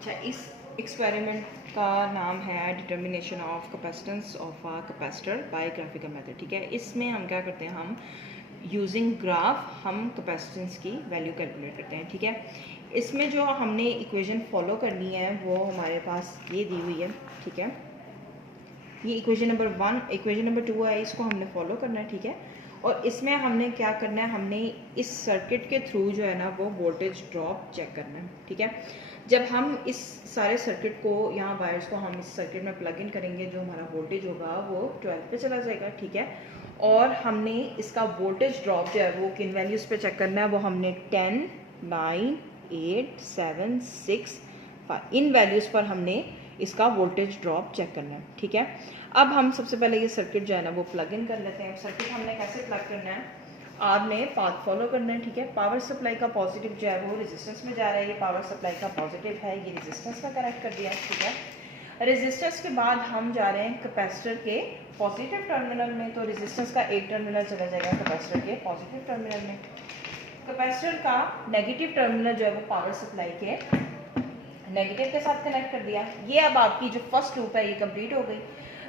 अच्छा, इस एक्सपेरिमेंट का नाम है determination of capacitance of a capacitor by graphical method. ठीक है, इसमें हम क्या करते हैं, हम यूजिंग ग्राफ हम कैपेसिटेंस की वैल्यू कैलकुलेट करते हैं। ठीक है, इसमें जो हमने इक्वेशन फॉलो करनी है वो हमारे पास ये दी हुई है। ठीक है, ये इक्वेशन नंबर 1, इक्वेशन नंबर 2 है, इसको हमने फॉलो करना है। ठीक है, और इसमें हमने क्या करना है, हमने इस सर्किट के थ्रू जो है ना वो वोल्टेज ड्रॉप चेक करना है। ठीक है, जब हम इस सारे सर्किट को, यहाँ वायर्स को हम इस सर्किट में प्लग इन करेंगे, जो हमारा वोल्टेज होगा वो 12 पे चला जाएगा। ठीक है, और हमने इसका वोल्टेज ड्रॉप जो है वो किन वैल्यूज़ पे चेक करना है, वो हमने 10, 9, 8, 7, 6, 5 इन वैल्यूज़ पर हमने इसका वोल्टेज ड्रॉप चेक करना है। ठीक है, अब हम सबसे पहले ये सर्किट जो है ना वो प्लग इन कर लेते हैं। सर्किट हमने कैसे प्लग करना है, आपने पाथ फॉलो करना है। ठीक है, पावर सप्लाई का पॉजिटिव जो है वो रेजिस्टेंस में जा रहा है, ये पावर सप्लाई का पॉजिटिव है, ये रेजिस्टेंस में कनेक्ट कर दिया। ठीक है, रेजिस्टेंस के बाद हम जा रहे हैं कैपेसिटर के पॉजिटिव टर्मिनल में, तो रेजिस्टेंस का एक टर्मिनल चला जाएगा कैपेसिटर के पॉजिटिव टर्मिनल में। कैपेसिटर का नेगेटिव टर्मिनल जो है वो पावर सप्लाई के नेगेटिव के साथ कनेक्ट कर दिया। ये अब आपकी जो फर्स्ट लूप है ये कंप्लीट हो गई।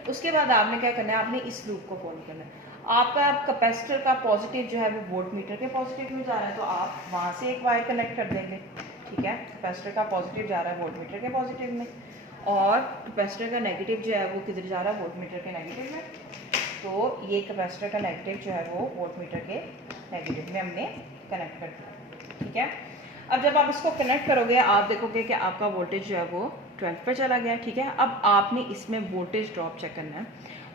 उसके बाद आपने क्या करना है, आपने इस लूप को फॉलो करना है। आपका कैपेसिटर का पॉजिटिव जो है वो वोल्ट मीटर के पॉजिटिव में जा रहा है, तो आप वहाँ से एक वायर कनेक्ट कर देंगे। ठीक है, कैपेसिटर का पॉजिटिव जा रहा है वोल्ट मीटर के पॉजिटिव में, और कैपेसिटर का नेगेटिव जो है वो किधर जा रहा है, वोल्ट मीटर के नेगेटिव में। तो ये कैपेसिटर का नेगेटिव जो है वो वोल्ट मीटर के नेगेटिव में हमने कनेक्ट कर दिया। ठीक है, अब जब आप इसको कनेक्ट करोगे आप देखोगे कि आपका वोल्टेज जो है वो 12 पे चला गया। ठीक है, अब आपने इसमें वोल्टेज ड्रॉप चेक करना है।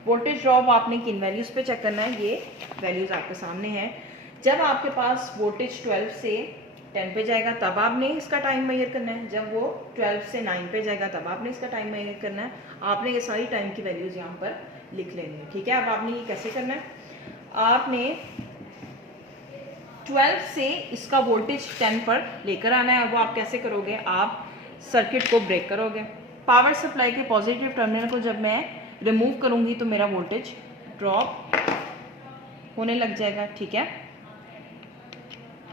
वोल्टेज ड्रॉप आपने किन वैल्यूज़ पे चेक करना है, ये वैल्यूज़ आपके सामने हैं। जब आपके पास वोल्टेज 12 से 10 पे जाएगा तब आपने इसका टाइम मेजर करना है, जब वो 12 से 9 पे जाएगा तब आपने इसका टाइम मेजर करना है। आपने ये सारी टाइम की वैल्यूज़ यहाँ पर लिख लेनी है। ठीक है, अब आपने ये कैसे करना है, आपने 12 से इसका वोल्टेज 10 पर लेकर आना है। वो आप कैसे करोगे, आप सर्किट को ब्रेक करोगे। पावर सप्लाई के पॉजिटिव टर्मिनल को जब मैं रिमूव करूंगी तो मेरा वोल्टेज ड्रॉप होने लग जाएगा। ठीक है,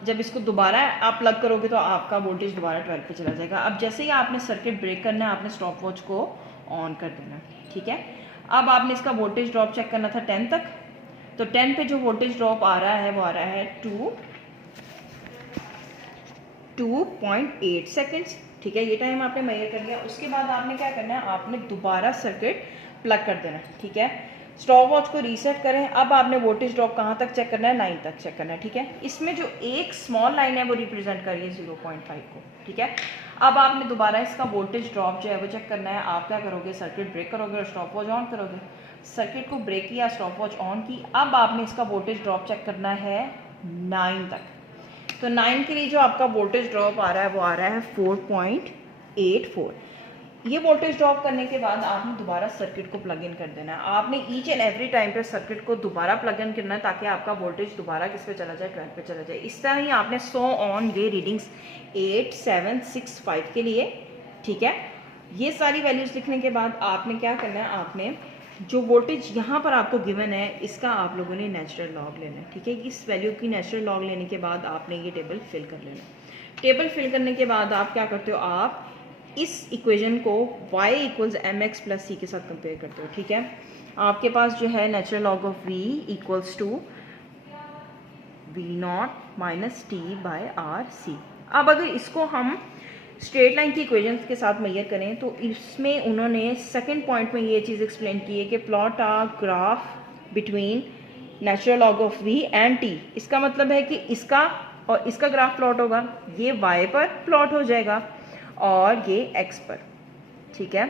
जब इसको दोबारा आप प्लग करोगे तो आपका वोल्टेज दोबारा 12 पे चला जाएगा। अब जैसे ही आपने सर्किट ब्रेक करना है, आपने स्टॉप वॉच को ऑन कर देना। ठीक है, अब आपने इसका वोल्टेज ड्रॉप चेक करना था 10 तक, तो 10 पे जो वोल्टेज ड्रॉप आ रहा है वो आ रहा है 2.8 सेकेंड्स। ठीक है, ये टाइम आपने मेजर कर लिया। उसके बाद आपने क्या करना है, आपने दोबारा सर्किट प्लग कर देना है। ठीक है, स्टॉप वॉच को रीसेट करें। अब आपने वोल्टेज ड्रॉप कहाँ तक चेक करना है, 9 तक चेक करना है। ठीक है, इसमें जो एक स्मॉल लाइन है वो रिप्रेजेंट करिए 0.5 को। ठीक है, अब आपने दोबारा इसका वोल्टेज ड्रॉप जो है वो चेक करना है। आप क्या करोगे, सर्किट ब्रेक करोगे और स्टॉप वॉच ऑन करोगे। सर्किट को ब्रेक किया, स्टॉप वॉच ऑन की, अब आपने इसका वोल्टेज ड्रॉप चेक करना है 9 तक। तो 9 के लिए जो आपका वोल्टेज ड्रॉप आ रहा है वो आ रहा है 4.84। ये वोल्टेज ड्रॉप करने के बाद आपने दोबारा सर्किट को प्लग इन कर देना है। आपने ईच एंड एवरी टाइम पे सर्किट को दोबारा प्लग इन करना है ताकि आपका वोल्टेज दोबारा किस पे चला जाए, 12 पे चला जाए। इस तरह ही आपने सो ऑन ये रीडिंग्स 8, 7, 6, 5 के लिए। ठीक है, ये सारी वैल्यूज़ लिखने के बाद आपने क्या करना है, आपने जो वोल्टेज यहाँ पर आपको गिवन है इसका आप लोगों ने नेचुरल लॉग लेना है। ठीक है, इस वैल्यू की नेचुरल लॉग लेने के बाद आपने ये टेबल फिल कर लेना। टेबल फिल करने के बाद आप क्या करते हो, आप इस इक्वेशन को y equals M X plus C के साथ कंपेयर करते हो। ठीक है, आपके पास जो है natural log of v equals to v not minus T by R C. अब अगर इसको हम स्ट्रेट लाइन की इक्वेशन के साथ मेजर करें तो इसमें उन्होंने सेकंड पॉइंट में ये चीज़ एक्सप्लेन की है कि plot a graph between natural log of v and t। इसका मतलब है कि इसका और इसका ग्राफ प्लॉट होगा, ये y पर प्लॉट हो जाएगा और ये x पर। ठीक है,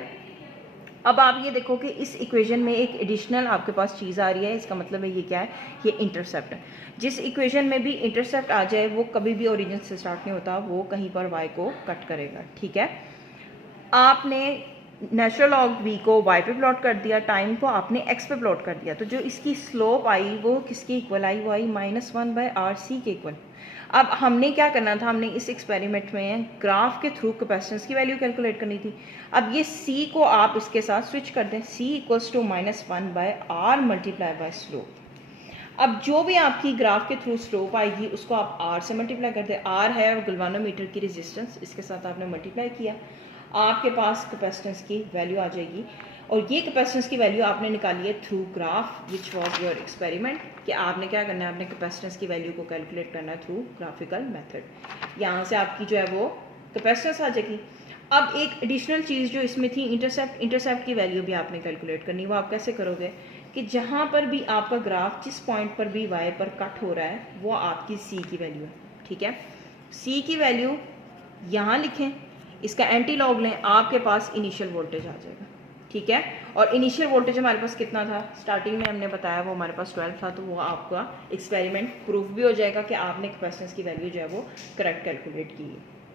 अब आप ये देखो कि इस इक्वेशन में एक एडिशनल आपके पास चीज़ आ रही है। इसका मतलब है ये क्या है, ये इंटरसेप्ट है। जिस इक्वेशन में भी इंटरसेप्ट आ जाए वो कभी भी ओरिजिन से स्टार्ट नहीं होता, वो कहीं पर y को कट करेगा। ठीक है, आपने नेचुरल लॉग v को y पे प्लॉट कर दिया, टाइम को आपने x पे प्लॉट कर दिया, तो जो इसकी स्लोप आई वो किसके इक्वल आई, वो आई -1 बाय आर सी के इक्वल। अब हमने क्या करना था, हमने इस एक्सपेरिमेंट में ग्राफ के थ्रू कैपेसिटेंस की वैल्यू कैलकुलेट करनी थी। अब ये c को आप इसके साथ स्विच कर दें, c equals to -1 by R multiply by slope. अब जो भी आपकी ग्राफ के थ्रू स्लोप आएगी उसको आप r से मल्टीप्लाई कर दें। r है गलवानोमीटर की रेजिस्टेंस, इसके साथ आपने मल्टीप्लाई किया। आपके पास कैपेसिटेंस की वैल्यू आ जाएगी। और ये कैपेसिटेंस की वैल्यू आपने निकाली है through graph which was your experiment, कि आपने क्या करना है, आपने कैपेसिटेंस की वैल्यू को कैलकुलेट करना है थ्रू ग्राफिकल मेथड। यहाँ से आपकी जो है वो कैपेसिटेंस आ जाएगी। अब एक एडिशनल चीज़ जो इसमें थी, इंटरसेप्ट की वैल्यू भी आपने कैलकुलेट करनी। वो आप कैसे करोगे कि जहाँ पर भी आपका ग्राफ जिस पॉइंट पर भी वाई पर कट हो रहा है वो आपकी सी की वैल्यू है, ठीक है। सी की वैल्यू यहाँ लिखें, इसका एंटी लॉग लें, आपके पास इनिशियल वोल्टेज आ जाएगा, ठीक है। और इनिशियल वोल्टेज हमारे पास कितना था, स्टार्टिंग में हमने बताया वो हमारे पास 12 था, तो वो आपका एक्सपेरिमेंट प्रूफ भी हो जाएगा कि आपने कैपेसिटेंस की वैल्यू जो है वो करेक्ट कैलकुलेट की है।